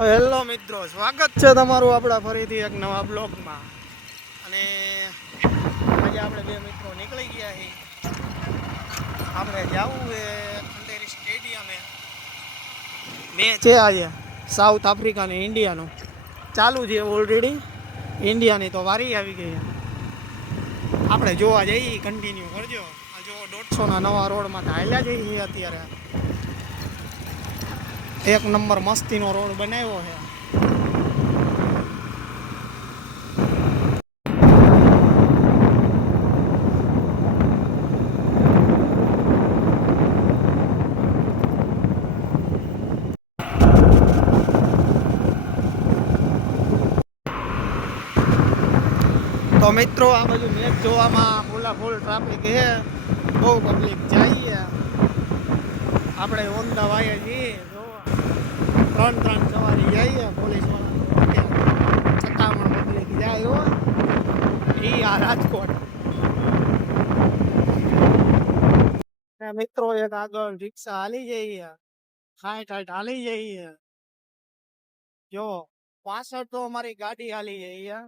Hello મિત્રો, સ્વાગત છે તમારું આપણા ફરીથી એક નવા બ્લોગમાં. અને આજે આપણે બે મિત્રો નીકળી ગયા છીએ. આપણે જવું એ ખંડેરી સ્ટેડિયમે. મેચ છે આજે સાઉથ આફ્રિકા અને ઇન્ડિયાનું ચાલુ છે ઓલરેડી. ઇન્ડિયાની તો વારી આવી ગઈ. આપણે જોવા જઈએ, કન્ટિન્યુ કરજો. આ જો 150ના નવા રોડમાં હાલ્યા જઈએ અત્યારે. એક નંબર મસ્તીનો રોડ બનાવ્યો છે. તો મિત્રો, આ બાજુ મેચ જોવામાં ફૂલ ટ્રાફિક છે. બહુ પબ્લિક જઈએ. આપણે ઓન ધ વાય છીએ. ત્રણ સવારી જઈએ. પોલીસ વાળા સત્તામણ પબ્લિક જાય હો. આ રાજકોટ મિત્રો, એક આગળ રિક્ષા હાલી જઈએ. ઠાઠ હાલી જઈએ. જો પાછળ તો અમારી ગાડી હાલી જઈએ.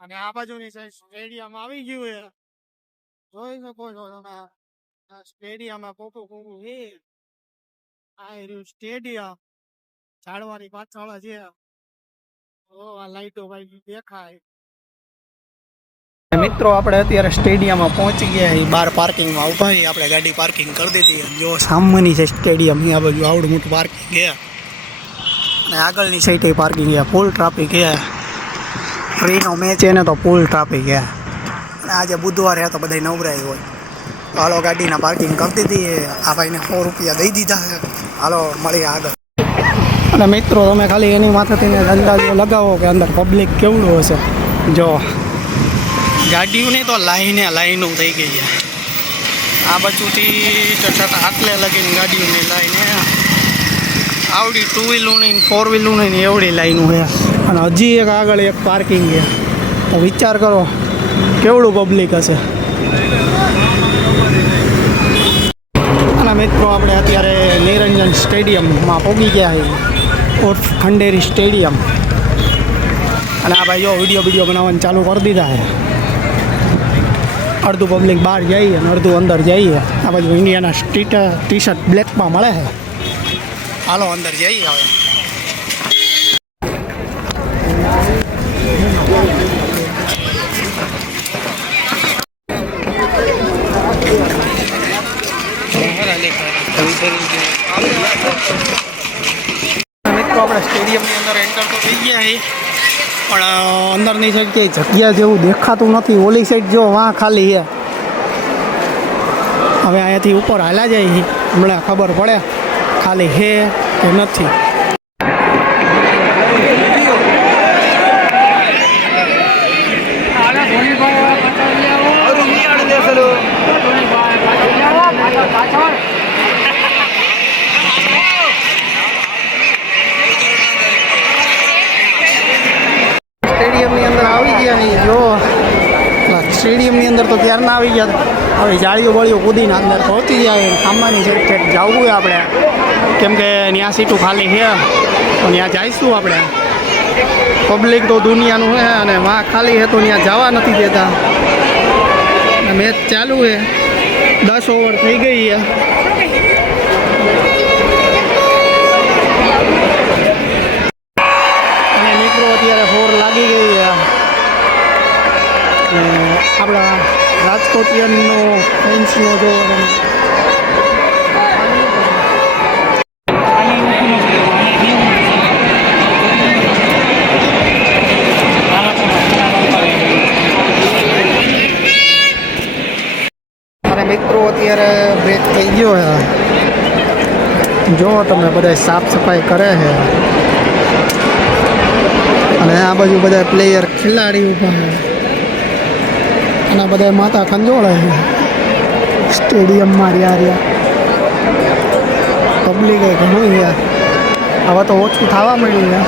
અને આ બાજુની સાઈડ સ્ટેડિયમ આવી ગયું છે. જોઈ શકો છો તમે. સ્ટેડિયમ કોકું છે. આ રહ્યું સ્ટેડિયમ. ઝાડવાની પાછળ છે. આ લાઈટો ભાઈ દેખાય. મિત્રો, આપણે અત્યારે સ્ટેડિયમમાં પહોંચી ગયા. બહાર પાર્કિંગમાં ઉભા છીએ. આપણે ગાડી પાર્કિંગ કરી દીધી. જો સામેની છે સ્ટેડિયમ. આ બાજુ આવડું મોટું પાર્કિંગ છે. અને આગળની સાઈડ પાર્કિંગ છે. ફૂલ ટ્રાફિક છે. ફ્રીનો મેચ છે ને તો ફૂલ ટ્રાફિક છે. અને આજે બુધવારે તો બધા નવરાય હોય. હાલો, ગાડીના પાર્કિંગ કરી દીધી. આ ભાઈને 100 રૂપિયા દઈ દીધા છે. હાલો, મળીએ આગળ. અને મિત્રો, તમે ખાલી એની માથેથી અંદાજો લગાવો કે અંદર પબ્લિક કેવડું હશે. જો ગાડીઓની તો લાઈનો થઈ ગઈ છે. આ બાજુથી આટલે લગીને ગાડીઓની લાઈન. આવડી 2 વ્હીલની 4 વ્હીલની એવડી લાઈનો છે. અને હજી એક આગળ એક પાર્કિંગ છે. તો વિચાર કરો કેવડું પબ્લિક હશે. અને મિત્રો, આપણે અત્યારે નિરંજન સ્ટેડિયમમાં પહોંચી ગયા છીએ. ખંડેરી સ્ટેડિયમ. અને આ ભાઈ જો વિડીયો બનાવવાનું ચાલુ કરી દીધા છે. અડધું પબ્લિક બહાર જઈએ અને અડધું અંદર જઈએ. આ બાજુ ઇન્ડિયાના ટી શર્ટ બ્લેકમાં મળે છે. હાલો, અંદર જઈએ હવે. મિત્રો, આપણે સ્ટેડિયમની અંદર એન્ટર તો થઈ ગયા છીએ. પણ અંદરની સાઈડ ક્યાંય જગ્યા જેવું દેખાતું નથી. ઓલી સાઈડ જો વાં ખાલી છે. હવે અહીંયાથી ઉપર હાલ્યા જાય. હમણાં ખબર પડે ખાલી છે કે નથી. સ્ટેડિયમની અંદર આવી ગયા નહીં. જો સ્ટેડિયમની અંદર તો ત્યારના આવી ગયા. હવે જાળીઓ કૂદીને અંદર પહોંચી જાય. આંબાની સાઈડ જવું હોય આપણે, કેમ કે ત્યાં સીટું ખાલી છે. તો ત્યાં જઈશું આપણે. પબ્લિક તો દુનિયાનું છે અને વાં ખાલી છે તો ત્યાં જવા નથી દેતા. મેચ ચાલુ છે. 10 ઓવર થઈ ગઈ છે. અને મિત્રો, અત્યારે 4 લાગી ગઈ છે. આપણા રાજકોટિયનનો ફેન્સનો જો અને મિત્રો, અત્યારે બ્રેક થઈ ગયો છે. જો તમે બધા સાફ સફાઈ કરે છે. અને આ બાજુ બધા પ્લેયર ખેલાડી ઊભા છે. અને બધા માતા ખંજોળે છે સ્ટેડિયમમાં. રહ્યા પબ્લિક ઘણું છે. હવે તો ઓછું થવા મળ્યું છે.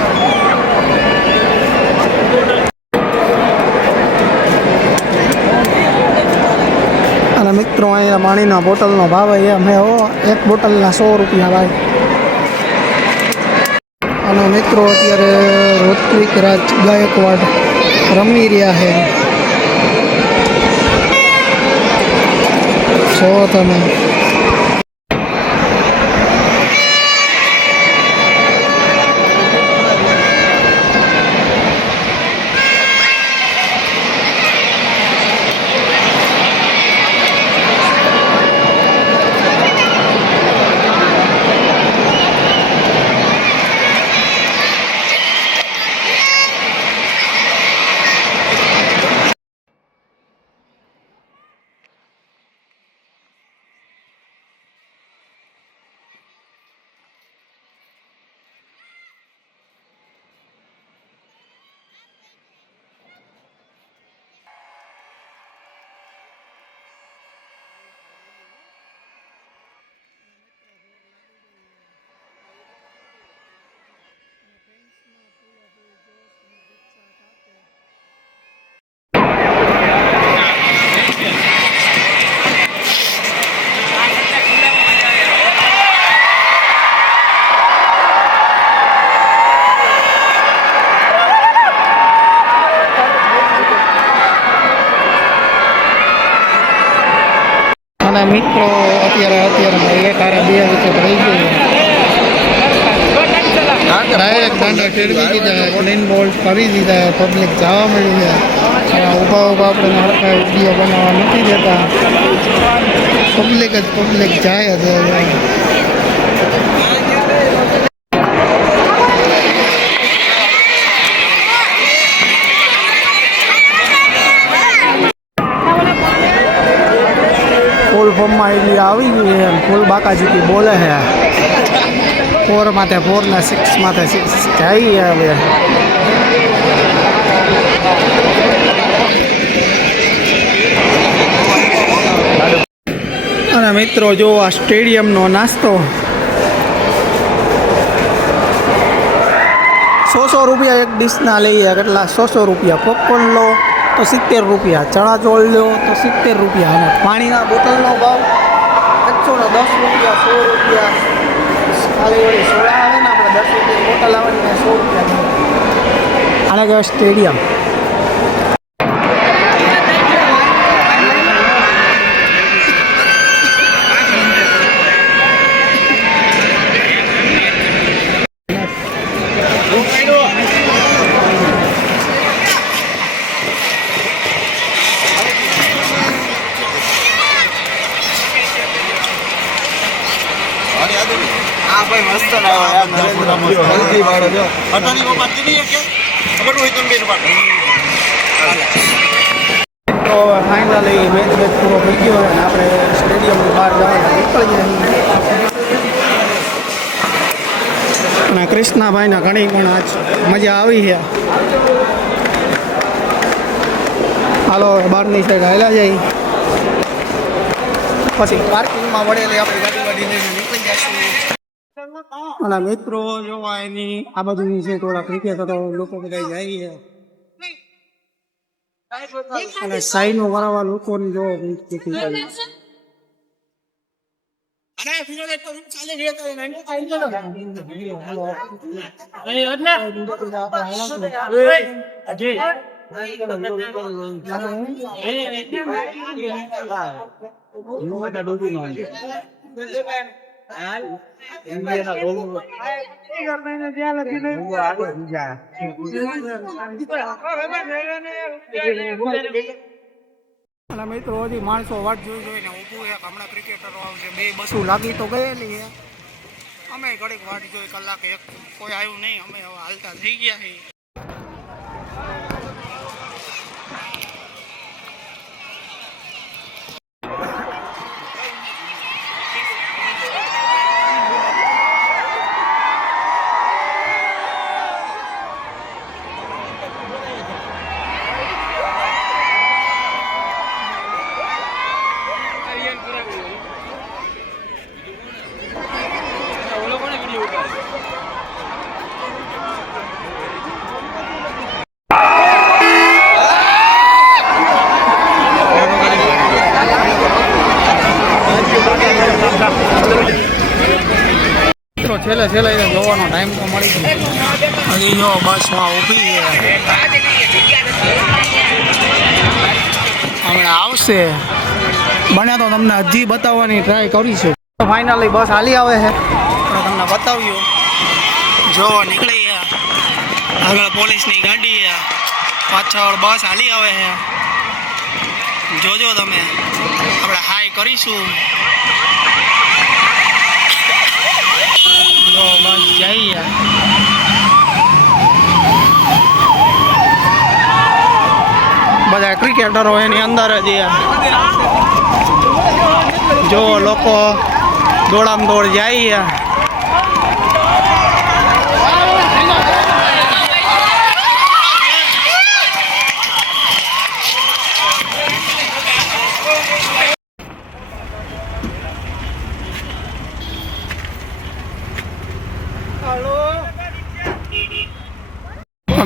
અને મિત્રો, અહીંયા પાણીના બોટલનો ભાવ એમ હે. એક બોટલના 100 રૂપિયા ભાઈ. અને મિત્રો અત્યારે ઋત્વિક રાજ ગાયકવાડ રમી રહ્યા છે. જો તમે અને મિત્રો અત્યારે એક આરે 2 વિકેટ રહી ગઈ. ડાયરેક્ટ દાંડા ફેરવી દીધા, ક્લીન બોલ કરી દીધા. પબ્લિક જવા મળી છે. ઊભા આપણે હરખા વિડીયો બનાવવા નથી દેતા. પબ્લિક જાય જ. ફૂલ ફોર્મમાં ઇન્ડિયા આવી ગઈ છે. ફૂલ બાકાજીકી બોલે છે. 4 માથે 4 ને 6 માથે 6 જાય હવે. અને મિત્રો જો આ સ્ટેડિયમનો નાસ્તો 100 રૂપિયા એક ડીશના લઈએ. કેટલા 100 રૂપિયા. પોપકોર્ન લો તો 70 રૂપિયા, ચણા ચોળ લો તો 70 રૂપિયા, અને પાણીના બોટલનો ભાવ 110 રૂપિયા, 100 રૂપિયા. ખાલી ઓલી સોડા આવે ને આપણે 10 રૂપિયા બોટલ આવે ને 100 રૂપિયા. આને કહેવાય સ્ટેડિયમ. ફાઇનલી મેચ પૂરો થઈ ગયો અને આપણે સ્ટેડિયમની બહાર જવાના નીકળી ગયા. અને કૃષ્ણાભાઈના ઘણી પણ આજ મજા આવી છે. હાલો બહારની સાઈડ હાલ્યા જાય, પછી પાર્કિંગમાં વળેલી આપણી ગાડી લઈને નીકળી જશું. અને મિત્રો જોવા એની આ બાજુની છે થોડા ક્રિકેટ તો લોકો બધા જાય છે. અને સાઈનો વાળા લોકોને જો અને મિત્રો હજી માણસો વાટ જોઈને ઊભું છે. હમણાં ક્રિકેટરો આવશે. 2 બસો લાગી તો ગયેલી છે. અમે ઘડીક વાટ જોઈ, કલાકે એક કોઈ આવ્યું નહીં. અમે હવે હાલતા થઈ ગયા છીએ. મિત્રો છેલ્લે જોવાનો ટાઈમ તો મળી ગયો. હજી જો બસમાં ઊભી છે, હમણાં આવશે. બને તો તમને હજી બતાવવાની ટ્રાય કરીશું. તો ફાઇનલી બસ હાલી આવે છે, તો તમને બતાવ્યું. જો નીકળી ગયા, આગળ પોલીસની ગાડી છે, પાછળ બસ હાલી આવે છે. જોજો તમે, આપણે હાઈ કરીશું. જો બસ જઈએ. બધા ક્રિકેટરો એની અંદર જ. જો લોકો દોડામ દોડ જાય.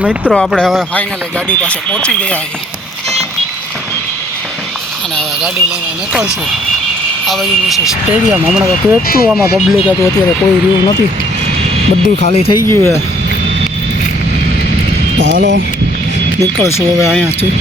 મિત્રો આપણે હવે ફાઇનલી ગાડી પાસે પહોંચી ગયા છીએ અને હવે ગાડી લઈને નીકળશું. આ બાજુનું છે સ્ટેડિયમ. હમણાં તો કેટલું આમાં પબ્લિક હતું, અત્યારે કોઈ રહ્યું નથી, બધું ખાલી થઈ ગયું છે. તો હાલો નીકળશું હવે અહીંયાથી.